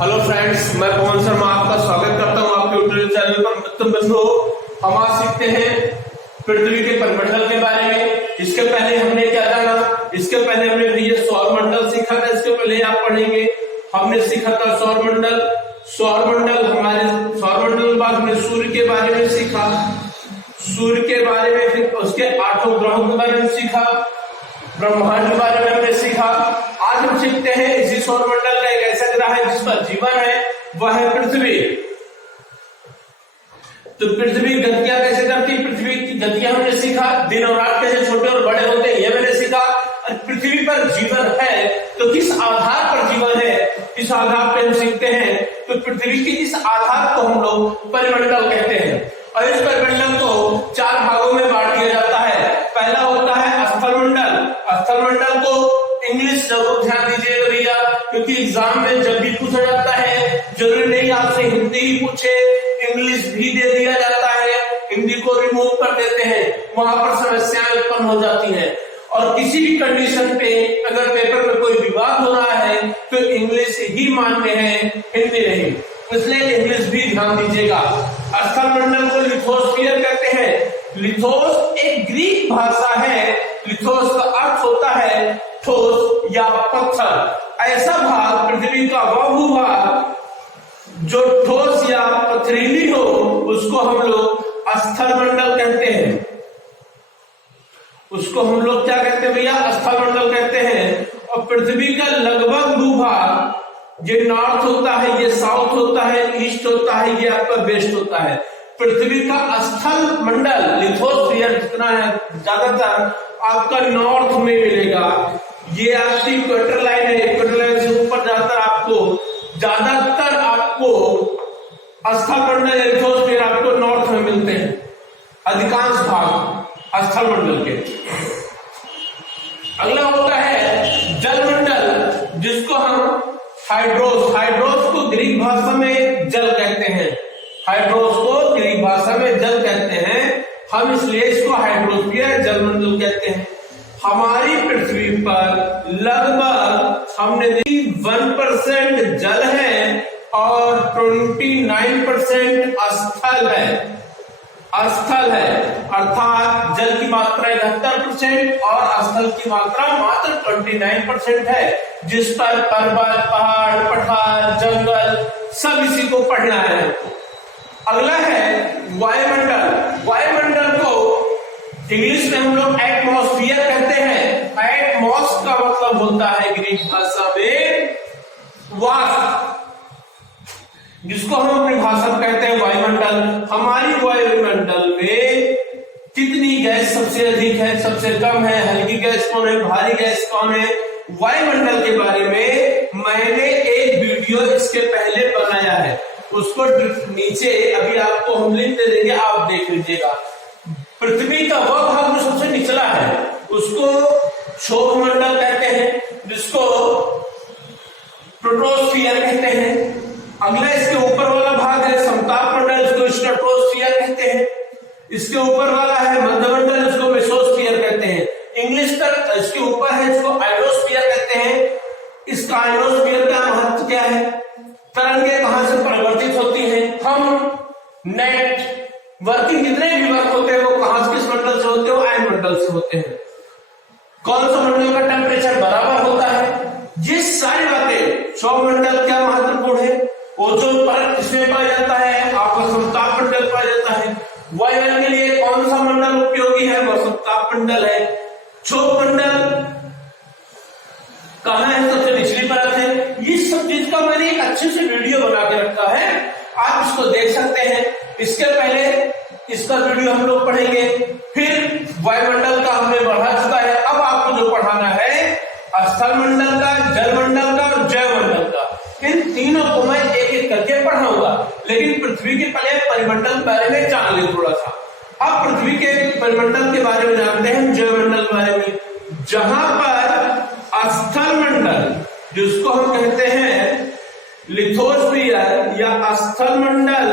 Hello friends, मैं पवन शर्मा आपका स्वागत करता हूं आपके यूट्यूब चैनल पर। मित्र बंधुओं, हम आज सीखते हैं पृथ्वी के परिमंडल के बारे में। इसके पहले हमने क्या जाना, इसके पहले हमने ये सौरमंडल सीखा था। इसके पहले आप पढ़ेंगे, हमने सीखा था सौरमंडल। हमारे सौरमंडल के बाद हमने सूर्य के बारे में सीखा, सूर्य के बारे में, फिर उसके 8 ग्रहों के बारे में सीखा, ब्रह्मांड के बारे में हमने सीखा। आज हम सीखते हैं इसी सौरमंडल का एक ऐसा ग्रह है जिस पर जीवन है, वह है पृथ्वी। तो पृथ्वी गतियां कैसे करती, पृथ्वी की गतियां हमने सीखा। दिन और रात कैसे छोटे और बड़े होते हैं, यह मैंने सीखा। और पृथ्वी पर जीवन है तो किस आधार पर जीवन है, इस आधार पर हम सीखते हैं। तो पृथ्वी के इस आधार को हम लोग परिमंडल कहते हैं। और इस परिमंडल को 4 भागों में बांट दिया जाता है। पहला होता है स्थलमंडल। स्थलमंडल को इंग्लिश जरूर ध्यान दीजिएगा भैया, क्योंकि एग्जाम में जब भी पूछा जाता है, जरूरी नहीं आपसे हिंदी ही पूछे, इंग्लिश भी दे दिया जाता है। हिंदी को रिमूव कर देते हैं, वहां पर समस्याएं उत्पन्न हो जाती हैं। और किसी भी कंडीशन पे अगर पेपर में कोई विवाद हो रहा है तो इंग्लिश ही मानते हैं, हिंदी नहीं, इसलिए इंग्लिश भी ध्यान दीजिएगा। स्थलमंडल को लिथोस्फीयर कहते हैं। लिथोस एक ग्रीक भाषा है। लिथोस का अर्थ होता है ठोस या पत्थर। ऐसा भाग पृथ्वी का वह भूभाग जो ठोस या पथरीली हो, उसको हम लोग स्थलमंडल कहते हैं। उसको हम लोग क्या कहते हैं भैया, स्थलमंडल कहते हैं। और पृथ्वी का लगभग भूभाग, ये नॉर्थ होता है, ये साउथ होता है, ईस्ट होता है, ये आपका वेस्ट होता है। पृथ्वी का स्थल मंडल लिथोस्फीयर जितना है ज्यादातर आपका नॉर्थ में मिलेगा। ये आपकी इक्वेटर लाइन है, इक्वेटर लाइन से ऊपर जाकर आपको ज्यादातर आपको स्थल मंडल लिथोस्फीयर आपको नॉर्थ में मिलते हैं, अधिकांश भाग स्थल मंडल के। अगला होता है जलमंडल, जिसको हम हाइड्रोस को ग्रीक भाषा में जल कहते हैं। हाइड्रोस को ग्रीक भाषा में जल कहते हैं, हम इसलिए इसको हाइड्रोस्फीयर जलमंडल कहते हैं। हमारी पृथ्वी पर लगभग हमने 1% जल है और 29% स्थल है। स्थल है अर्थात जल की मात्रा 71% और स्थल की मात्रा मात्र 29% है, जिस पर पर्वत, पहाड़, पठार, जंगल सब इसी को पढ़ना है। अगला है वायुमंडल। वायुमंडल को इंग्लिश में हम लोग एटमॉस्फियर कहते हैं। एटमॉस का मतलब होता है ग्रीक भाषा में वाष्प, जिसको हम अपनी भाषा में कहते हैं वायुमंडल। हमारी वायुमंडल में कितनी गैस सबसे अधिक है, सबसे कम है, हल्की गैस कौन है, भारी गैस कौन है, वायुमंडल के बारे में मैंने एक वीडियो इसके पहले बनाया है। उसको नीचे अभी आपको हम लिंक दे देंगे, आप देख लीजिएगा। पृथ्वी का वह भाग जो सबसे निचला है उसको क्षोभमंडल कहते हैं, जिसको प्रोटोस्फियर कहते हैं। अगला इसके ऊपर वाला भाग है समताप मंडल, इसको स्ट्रेटोस्फियर कहते हैं। इसके ऊपर वाला है मध्यमंडल, इसको मेसोस्फियर कहते हैं। इंग्लिश तक इसके ऊपर है, इसको आयोनोस्फियर कहते हैं। इसका आयोनोस्फियर का महत्व क्या है, तरंगें कहां से परिवर्तित होती हैं, हम नेट वर्किंग जितने भी वर्क होते हैं वो कहां से, किस मंडल से होते हैं, आयन मंडल से होते हैं। कौन सा मंडल का टेम्परेचर बराबर होता है, ये सारी बातें। सौरमंडल क्या महत्वपूर्ण है, ओजोन परत किसमें पाया जाता है, आपका समताप मंडल पाया जाता है। वायुमंडल के लिए कौन सा मंडल उपयोगी है, वह समताप मंडल है। क्षोभ मंडल कहां है, सबसे निचली परत है। ये सब चीज का मैंने एक अच्छे से वीडियो बना के रखा है, आप इसको देख सकते हैं। इसके पहले इसका वीडियो हम लोग पढ़ेंगे, फिर वायुमंडल का हमने बढ़ा चुका है। अब आपको जो पढ़ाना है स्थल मंडल का, जलमंडल का और जैवमंडल का। इन तीनों को मैं एक एक करके पढ़ाऊंगा, लेकिन पृथ्वी के पहले परिमंडल के बारे में जान ले थोड़ा सा। अब पृथ्वी के परिमंडल के बारे में जानते हैं, जैवमंडल के बारे में। जहां पर स्थल मंडल, जिसको हम कहते हैं लिथोस्फीयर या स्थल मंडल,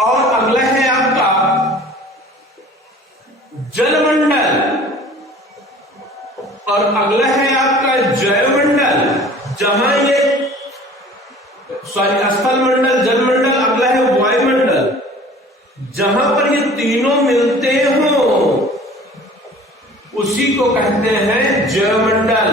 और अगला है आपका जलमंडल, और अगला है आपका जैवमंडल। जहां ये सॉरी स्थल मंडल, जल मंडल, अगला है वायुमंडल। जहां पर ये तीनों मिलते हो उसी को कहते हैं जयमंडल।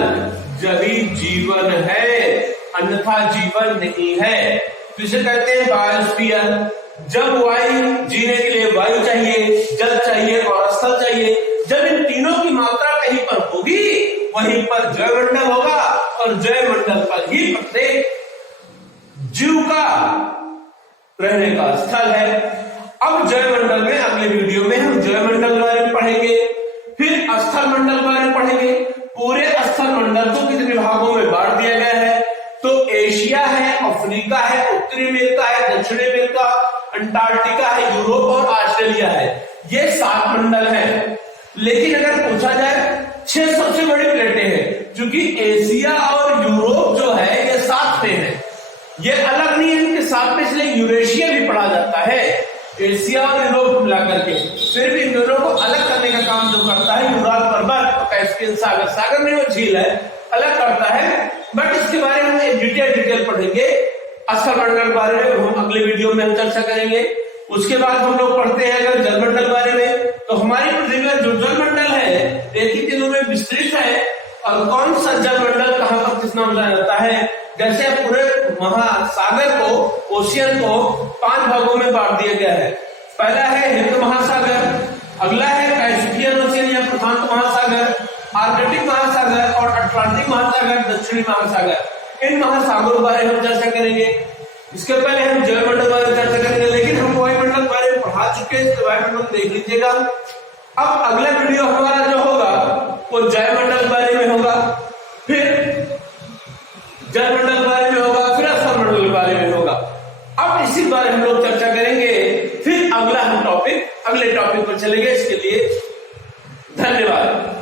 जही जीवन है, अन्यथा जीवन नहीं है। तो इसे कहते हैं बायोस्फीयर। जब वायु जीने के लिए वायु चाहिए, जल चाहिए और स्थल चाहिए, जब इन तीनों की मात्रा कहीं पर होगी वहीं पर जयमंडल होगा और जयमंडल पर ही प्रत्येक जीव का रहने का स्थल है। अब जयमंडल में अगले वीडियो में हम जयमंडल के बारे में पढ़ेंगे, फिर स्थल मंडल के बारे में पढ़ेंगे। पूरे स्थल मंडल को कितने भागों में बांट दिया गया है? तो एशिया है, अफ्रीका है, उत्तरी अमेरिका है, दक्षिणी अमेरिका, अंटार्कटिका है, यूरोप और ऑस्ट्रेलिया है। ये 7 मंडल है। लेकिन अगर पूछा जाए 6 सबसे बड़ी प्लेटें हैं, क्योंकि एशिया और यूरोप जो है ये साथ में है, ये अलग नहीं है, इनके साथ में, इसलिए यूरेशिया भी पढ़ा जाता है। एशिया और यूरोप मिलाकर के फिर भी इन दोनों को अलग करने का काम जो करता है यूराल पर्वत, कैस्पियन सागर, सागर में वो झील है, अलग करता है। बट इसके बारे में हम डिटेल पढ़ेंगे। स्थल मंडल के बारे में हम अगले वीडियो में हम चर्चा करेंगे। उसके बाद हम लोग पढ़ते हैं अगर जलमंडल के बारे में, तो हमारी पृथ्वी का जो जलमंडल है एक ही दिनों में विस्तृत है। और कौन सा जलमंडल कहां पर किस नाम जाना जाता है? जैसे पूरे महासागर को, ओशियन को 5 भागों में बांट दिया गया है। पहला है हिंद महासागर, अगला है कैस्पियन ओशियन या प्रशांत महासागर, आर्कटिक महासागर और अटलांटिक महासागर, दक्षिणी महासागर। इन महासागरों के बारे में हम चर्चा करेंगे। इसके पहले हम जलमंडल के बारे में चर्चा करेंगे, लेकिन हम वायुमंडल के बारे में पढ़ा चुके हैं, इसके वायुमंडल देख लीजिएगा। अब अगला वीडियो हमारा जो होगा वो जयमंडल के बारे में होगा, फिर जलमंडल के बारे में होगा, फिर स्थल मंडल के बारे में होगा। अब इसी बारे में हम लोग चर्चा करेंगे, फिर अगला हम अगले टॉपिक पर चलेंगे। इसके लिए धन्यवाद।